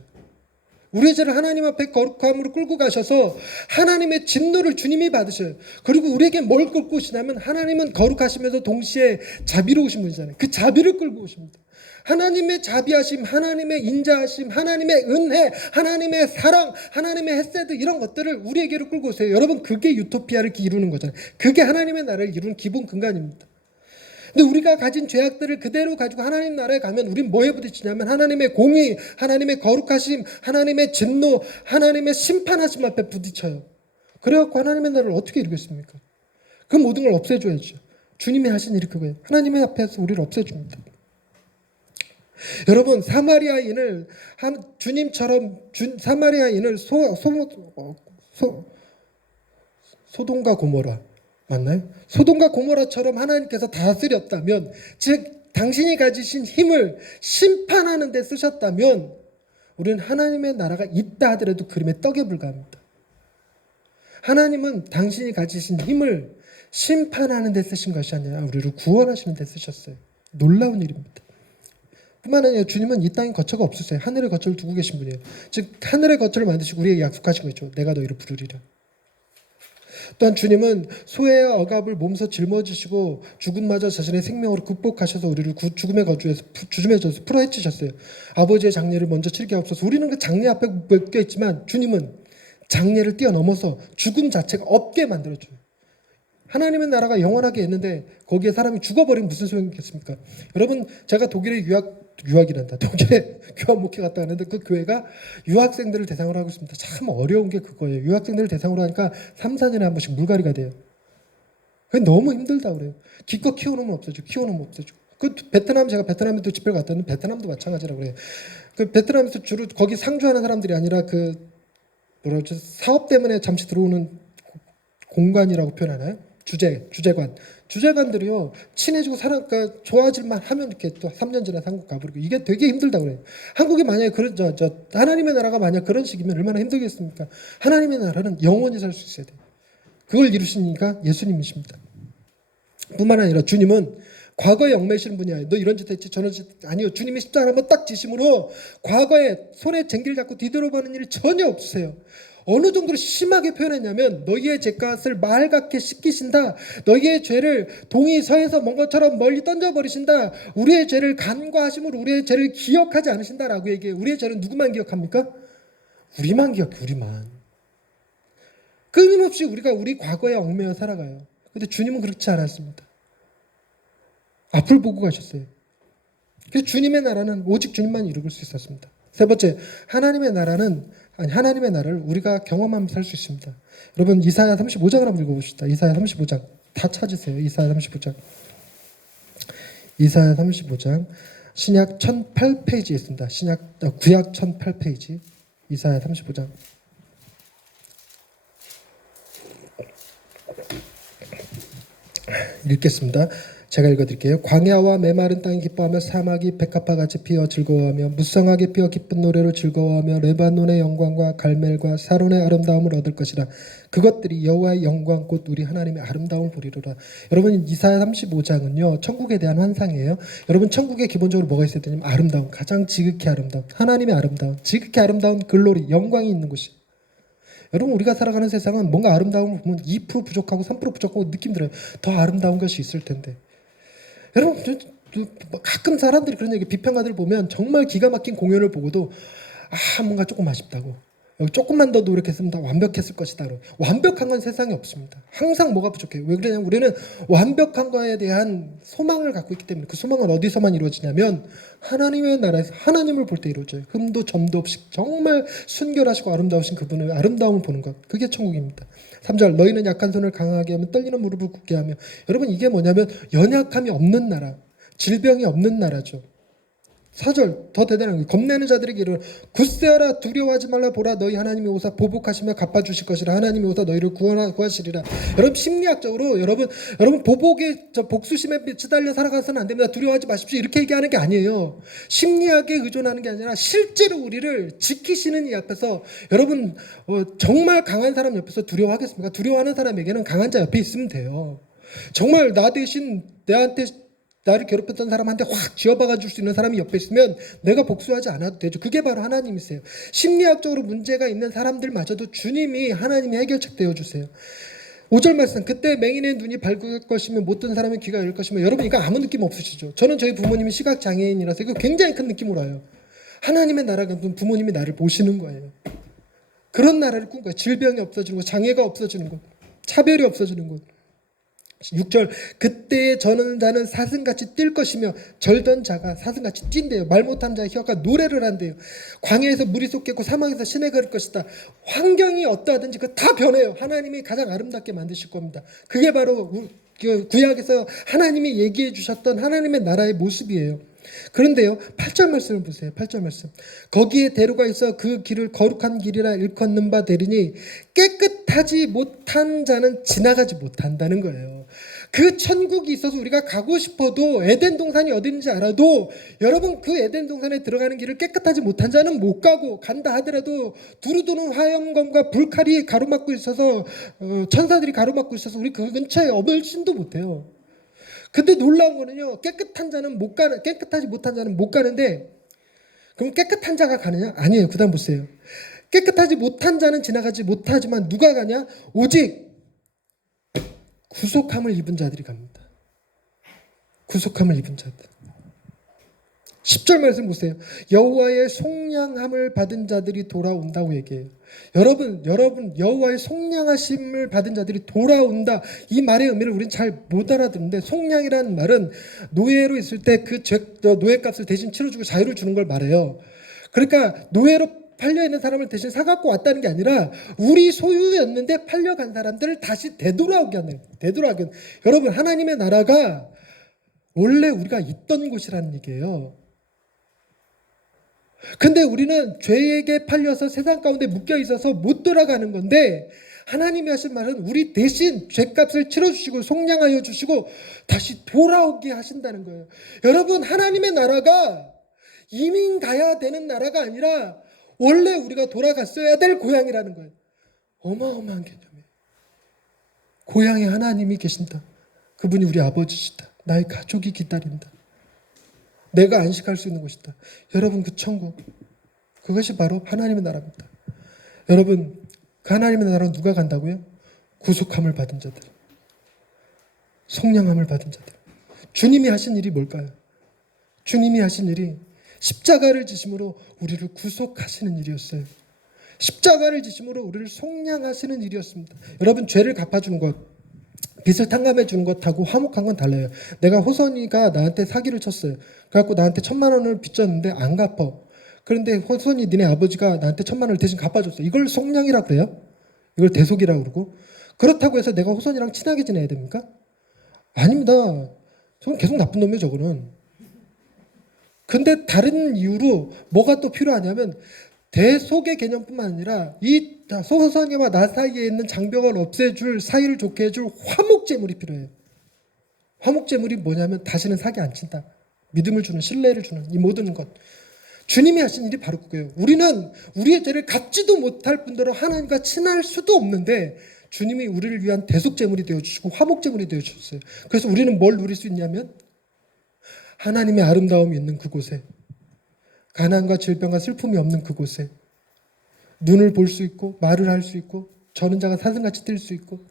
우리의 죄를 하나님 앞에 거룩함으로 끌고 가셔서 하나님의 진노를 주님이 받으셔요. 그리고 우리에게 뭘 끌고 오시냐면, 하나님은 거룩하시면서 동시에 자비로우신 분이잖아요. 그 자비를 끌고 오십니다. 하나님의 자비하심, 하나님의 인자하심, 하나님의 은혜, 하나님의 사랑, 하나님의 헤세드, 이런 것들을 우리에게로 끌고 오세요. 여러분 그게 유토피아를 이루는 거잖아요. 그게 하나님의 나라를 이루는 기본 근간입니다. 근데 우리가 가진 죄악들을 그대로 가지고 하나님 나라에 가면 우린 뭐에 부딪히냐면, 하나님의 공의, 하나님의 거룩하심, 하나님의 진노, 하나님의 심판하심 앞에 부딪혀요. 그래갖고 하나님의 나라를 어떻게 이루겠습니까? 그 모든 걸 없애줘야죠. 주님이 하신 일이 그거예요. 하나님의 앞에서 우리를 없애줍니다. 여러분 사마리아인을 주님처럼 사마리아인을 소돔과 고모라, 맞나요? 소돔과 고모라처럼 하나님께서 다스렸다면, 즉 당신이 가지신 힘을 심판하는 데 쓰셨다면 우리는 하나님의 나라가 있다 하더라도 그림의 떡에 불과합니다. 하나님은 당신이 가지신 힘을 심판하는 데 쓰신 것이 아니라 우리를 구원하시는 데 쓰셨어요. 놀라운 일입니다. 뿐만 아니라 주님은 이 땅에 거처가 없으세요. 하늘의 거처를 두고 계신 분이에요. 즉 하늘의 거처를 만드시고 우리에게 약속하신 거죠. 내가 너희를 부르리라. 또한 주님은 소외와 억압을 몸소 짊어지시고 죽음마저 자신의 생명으로 극복하셔서 우리를 죽음의 거주에서 죽음의 저에서 풀어헤치셨어요. 아버지의 장례를 먼저 치르게 하옵소서. 우리는 그 장례 앞에 묶여 있지만 주님은 장례를 뛰어넘어서 죽음 자체가 없게 만들어줘요. 하나님의 나라가 영원하게 있는데 거기에 사람이 죽어버리면 무슨 소용이 있겠습니까? 여러분, 제가 독일에 유학이란다. 독일에 교환 목회 갔다 왔는데 그 교회가 유학생들을 대상으로 하고 있습니다. 참 어려운 게 그거예요. 유학생들을 대상으로 하니까 3, 4년에 한 번씩 물갈이가 돼요. 그게 너무 힘들다 그래요. 기껏 키워놓으면 없어지고 키워놓으면 없어지고. 그 베트남, 제가 베트남에도 집회를 갔다 왔는데 베트남도 마찬가지라고 그래요. 그 베트남에서 주로 거기 상주하는 사람들이 아니라 그 뭐라 그러죠? 사업 때문에 잠시 들어오는 공간이라고 표현하나요? 주재관들이요 친해지고 그러니까 좋아질만 하면 이렇게 또 3년 지나 한국 가버리고 이게 되게 힘들다 그래요. 한국이 만약에 그런 하나님의 나라가 만약 그런 식이면 얼마나 힘들겠습니까? 하나님의 나라는 영원히 살 수 있어야 돼요. 그걸 이루시니까 예수님이십니다. 뿐만 아니라 주님은 과거에 얽매시는 분이 아니에요. 너 이런 짓 했지 저런 짓 아니요. 주님이 십자가 한번 딱 지심으로 과거에 손에 쟁기를 잡고 뒤돌아보는 일이 전혀 없으세요. 어느 정도로 심하게 표현했냐면 너희의 죄값을 말 같게 씻기신다. 너희의 죄를 동이 서에서 먼 것처럼 멀리 던져버리신다. 우리의 죄를 간과하심으로 우리의 죄를 기억하지 않으신다라고 얘기해요. 우리의 죄는 누구만 기억합니까? 우리만 기억해. 우리만. 끊임없이 우리가 우리 과거에 얽매여 살아가요. 근데 주님은 그렇지 않았습니다. 앞을 보고 가셨어요. 그래서 주님의 나라는 오직 주님만 이룰 수 있었습니다. 세 번째, 하나님의 나라를 우리가 경험하며 살 수 있습니다. 여러분 이사야 35장을 한번 읽어봅시다. 이사야 35장 다 찾으세요. 이사야 35장. 이사야 35장 신약 1008페이지에 있습니다. 구약 1008페이지 이사야 35장. 읽겠습니다. 제가 읽어드릴게요. 광야와 메마른 땅이 기뻐하며 사막이 백합화 같이 피어 즐거워하며 무성하게 피어 기쁜 노래로 즐거워하며 레바논의 영광과 갈멜과 사론의 아름다움을 얻을 것이라. 그것들이 여호와의 영광 곧 우리 하나님의 아름다움을 보리로라. 여러분 이사야 35장은요 천국에 대한 환상이에요. 여러분 천국에 기본적으로 뭐가 있어야 되냐면 아름다움, 가장 지극히 아름다운 하나님의 아름다움, 지극히 아름다운 글로리, 영광이 있는 곳이. 여러분 우리가 살아가는 세상은 뭔가 아름다움을 보면 2% 부족하고 3% 부족하고 느낌 들어요. 더 아름다운 것이 있을 텐데. 여러분 가끔 사람들이 그런 얘기, 비평가들 보면 정말 기가 막힌 공연을 보고도 뭔가 조금 아쉽다고, 여기 조금만 더 노력했으면 다 완벽했을 것이다. 완벽한 건 세상에 없습니다. 항상 뭐가 부족해요. 왜 그러냐면 우리는 완벽한 거에 대한 소망을 갖고 있기 때문에. 그 소망은 어디서만 이루어지냐면 하나님의 나라에서 하나님을 볼 때 이루어져요. 흠도 점도 없이 정말 순결하시고 아름다우신 그분의 아름다움을 보는 것, 그게 천국입니다. 3절 너희는 약한 손을 강하게 하며 떨리는 무릎을 굳게 하며. 여러분 이게 뭐냐면 연약함이 없는 나라, 질병이 없는 나라죠. 4절 더 대단한 거예요. 겁내는 자들에게 이르러 굳세어라 두려워하지 말라. 보라 너희 하나님이 오사 보복하시며 갚아주실 것이라. 하나님이 오사 너희를 구하시리라. 여러분 심리학적으로 여러분 보복의 복수심에 시달려 살아가서는 안 됩니다. 두려워하지 마십시오 이렇게 얘기하는 게 아니에요. 심리학에 의존하는 게 아니라 실제로 우리를 지키시는 이 앞에서 여러분 정말 강한 사람 옆에서 두려워하겠습니까? 두려워하는 사람에게는 강한 자 옆에 있으면 돼요. 정말 나 대신 나를 괴롭혔던 사람한테 확 쥐어박아 줄 수 있는 사람이 옆에 있으면 내가 복수하지 않아도 되죠. 그게 바로 하나님이세요. 심리학적으로 문제가 있는 사람들마저도 주님이 하나님의 해결책 되어주세요. 5절 말씀 그때 맹인의 눈이 밝을 것이며 못된 사람의 귀가 열릴 것이며. 여러분 이거 아무 느낌 없으시죠? 저는 저희 부모님이 시각장애인이라서 이거 굉장히 큰 느낌으로 와요. 하나님의 나라가 부모님이 나를 보시는 거예요. 그런 나라를 꿈꿔요. 질병이 없어지는 것, 장애가 없어지는 것, 차별이 없어지는 것. 6절 그때에 저는 자는 사슴같이 뛸 것이며 절던 자가 사슴같이 뛴대요. 말 못한 자의 혀가 노래를 한대요. 광야에서 물이 쏟겠고 사막에서 신에 걸을 것이다. 환경이 어떠하든지 그 다 변해요. 하나님이 가장 아름답게 만드실 겁니다. 그게 바로 구약에서 하나님이 얘기해 주셨던 하나님의 나라의 모습이에요. 그런데요, 8절 말씀을 보세요. 8절 말씀. 거기에 대로가 있어 그 길을 거룩한 길이라 일컫는 바 되리니 깨끗하지 못한 자는 지나가지 못한다는 거예요. 그 천국이 있어서 우리가 가고 싶어도 에덴 동산이 어딘지 알아도 여러분 그 에덴 동산에 들어가는 길을 깨끗하지 못한 자는 못 가고 간다 하더라도 두루두루 화염검과 불칼이 가로막고 있어서 천사들이 가로막고 있어서 우리 그 근처에 어물씬도 못해요. 근데 놀라운 거는요, 깨끗하지 못한 자는 못 가는데, 그럼 깨끗한 자가 가느냐? 아니에요. 그 다음 보세요. 깨끗하지 못한 자는 지나가지 못하지만 누가 가냐? 오직 구속함을 입은 자들이 갑니다. 구속함을 입은 자들. 10절 말씀 보세요. 여호와의 속량함을 받은 자들이 돌아온다고 얘기해요. 여러분 여호와의 속량하심을 받은 자들이 돌아온다. 이 말의 의미를 우리는 잘 못 알아듣는데, 속량이라는 말은 노예로 있을 때 그 노예값을 대신 치러주고 자유를 주는 걸 말해요. 그러니까 노예로 팔려있는 사람을 대신 사갖고 왔다는 게 아니라 우리 소유였는데 팔려간 사람들을 다시 되돌아오게 하는. 여러분, 하나님의 나라가 원래 우리가 있던 곳이라는 얘기예요. 근데 우리는 죄에게 팔려서 세상 가운데 묶여 있어서 못 돌아가는 건데, 하나님이 하신 말은 우리 대신 죄값을 치러주시고 속량하여 주시고 다시 돌아오게 하신다는 거예요. 여러분, 하나님의 나라가 이민 가야 되는 나라가 아니라 원래 우리가 돌아갔어야 될 고향이라는 거예요. 어마어마한 개념이에요. 고향에 하나님이 계신다. 그분이 우리 아버지시다. 나의 가족이 기다린다. 내가 안식할 수 있는 곳이다. 여러분, 그 천국, 그것이 바로 하나님의 나라입니다. 여러분, 그 하나님의 나라로 누가 간다고요? 구속함을 받은 자들, 속량함을 받은 자들. 주님이 하신 일이 뭘까요? 주님이 하신 일이 십자가를 지심으로 우리를 구속하시는 일이었어요. 십자가를 지심으로 우리를 속량하시는 일이었습니다. 여러분, 죄를 갚아주는 것, 빚을 탕감해 주는 것하고 화목한 건 달라요. 내가 호선이가 나한테 사기를 쳤어요. 그래갖고 나한테 1,000만 원을 빚졌는데 안 갚아. 그런데 호선이 니네 아버지가 나한테 1,000만 원을 대신 갚아줬어. 이걸 속량이라 그래요? 이걸 대속이라고 그러고? 그렇다고 해서 내가 호선이랑 친하게 지내야 됩니까? 아닙니다. 저건 계속 나쁜 놈이에요, 저거는. 근데 다른 이유로 뭐가 또 필요하냐면, 대속의 개념뿐만 아니라 이 호선이와 나 사이에 있는 장벽을 없애줄, 사이를 좋게 해줄 화목제물이 필요해요. 화목제물이 뭐냐면 다시는 사기 안 친다. 믿음을 주는, 신뢰를 주는 이 모든 것. 주님이 하신 일이 바로 그거예요. 우리는 우리의 죄를 갚지도 못할 뿐더러 하나님과 친할 수도 없는데 주님이 우리를 위한 대속제물이 되어주시고 화목제물이 되어주셨어요. 그래서 우리는 뭘 누릴 수 있냐면 하나님의 아름다움이 있는 그곳에, 가난과 질병과 슬픔이 없는 그곳에 눈을 볼 수 있고 말을 할 수 있고 저는 자가 사슴같이 뛸 수 있고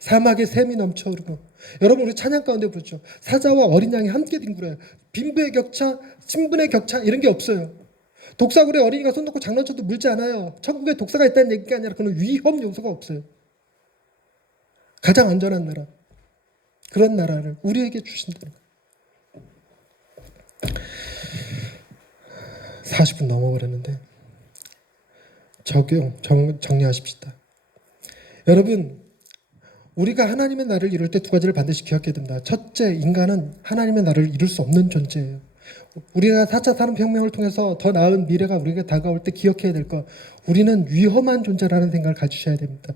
사막에 샘이 넘쳐흐르고, 여러분 우리 찬양 가운데 부르죠. 사자와 어린 양이 함께 뒹굴어요. 빈부의 격차, 친분의 격차 이런 게 없어요. 독사굴에 어린이가 손 놓고 장난쳐도 물지 않아요. 천국에 독사가 있다는 얘기가 아니라 그런 위험 요소가 없어요. 가장 안전한 나라, 그런 나라를 우리에게 주신다는 거예요. 40분 넘어버렸는데 정리하십시다. 여러분, 우리가 하나님의 나라를 이룰 때 두 가지를 반드시 기억해야 됩니다. 첫째, 인간은 하나님의 나라를 이룰 수 없는 존재예요. 우리가 4차 산업혁명을 통해서 더 나은 미래가 우리에게 다가올 때 기억해야 될 것, 우리는 위험한 존재라는 생각을 가지셔야 됩니다.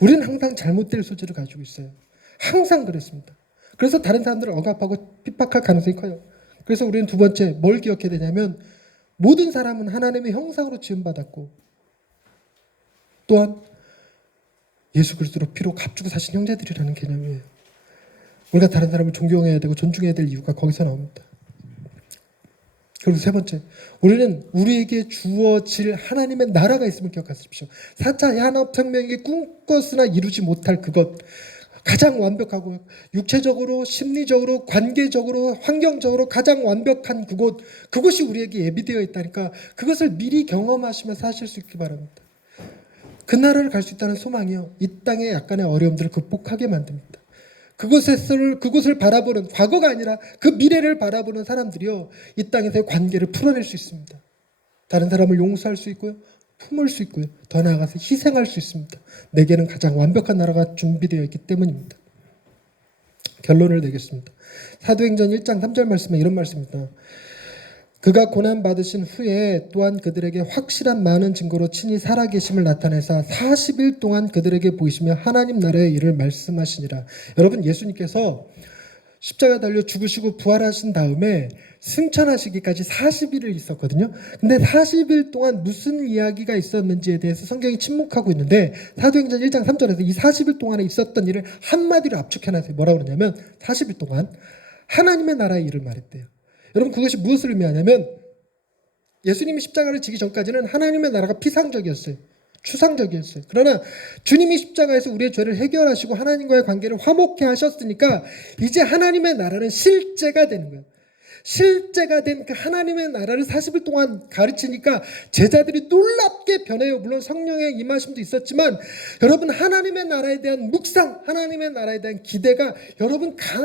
우리는 항상 잘못될 소지를 가지고 있어요. 항상 그랬습니다. 그래서 다른 사람들을 억압하고 핍박할 가능성이 커요. 그래서 우리는 두 번째 뭘 기억해야 되냐면, 모든 사람은 하나님의 형상으로 지음받았고 또한 예수 그리스도로 피로 값주고 사신 형제들이라는 개념이에요. 우리가 다른 사람을 존경해야 되고 존중해야 될 이유가 거기서 나옵니다. 그리고 세 번째, 우리는 우리에게 주어질 하나님의 나라가 있음을 기억하십시오. 4차 산업혁명이 꿈꿨으나 이루지 못할 그것, 가장 완벽하고 육체적으로, 심리적으로, 관계적으로, 환경적으로 가장 완벽한 그곳이 우리에게 예비되어 있다니까, 그것을 미리 경험하시면서 하실 수 있기 바랍니다. 그 나라를 갈 수 있다는 소망이요, 이 땅의 약간의 어려움들을 극복하게 만듭니다. 그곳을 바라보는, 과거가 아니라 그 미래를 바라보는 사람들이요, 이 땅에서의 관계를 풀어낼 수 있습니다. 다른 사람을 용서할 수 있고요, 품을 수 있고요, 더 나아가서 희생할 수 있습니다. 내게는 가장 완벽한 나라가 준비되어 있기 때문입니다. 결론을 내겠습니다. 사도행전 1장 3절 말씀에 이런 말씀입니다. 그가 고난받으신 후에 또한 그들에게 확실한 많은 증거로 친히 살아계심을 나타내사 40일 동안 그들에게 보이시며 하나님 나라의 일을 말씀하시니라. 여러분, 예수님께서 십자가 달려 죽으시고 부활하신 다음에 승천하시기까지 40일을 있었거든요. 근데 40일 동안 무슨 이야기가 있었는지에 대해서 성경이 침묵하고 있는데 사도행전 1장 3절에서 이 40일 동안에 있었던 일을 한마디로 압축해놨어요. 뭐라고 그러냐면 40일 동안 하나님의 나라의 일을 말했대요. 여러분, 그것이 무엇을 의미하냐면 예수님이 십자가를 지기 전까지는 하나님의 나라가 피상적이었어요. 추상적이었어요. 그러나 주님이 십자가에서 우리의 죄를 해결하시고 하나님과의 관계를 화목케 하셨으니까 이제 하나님의 나라는 실제가 되는 거예요. 실제가 된 그 하나님의 나라를 40일 동안 가르치니까 제자들이 놀랍게 변해요. 물론 성령의 임하심도 있었지만 여러분, 하나님의 나라에 대한 묵상, 하나님의 나라에 대한 기대가 여러분 강한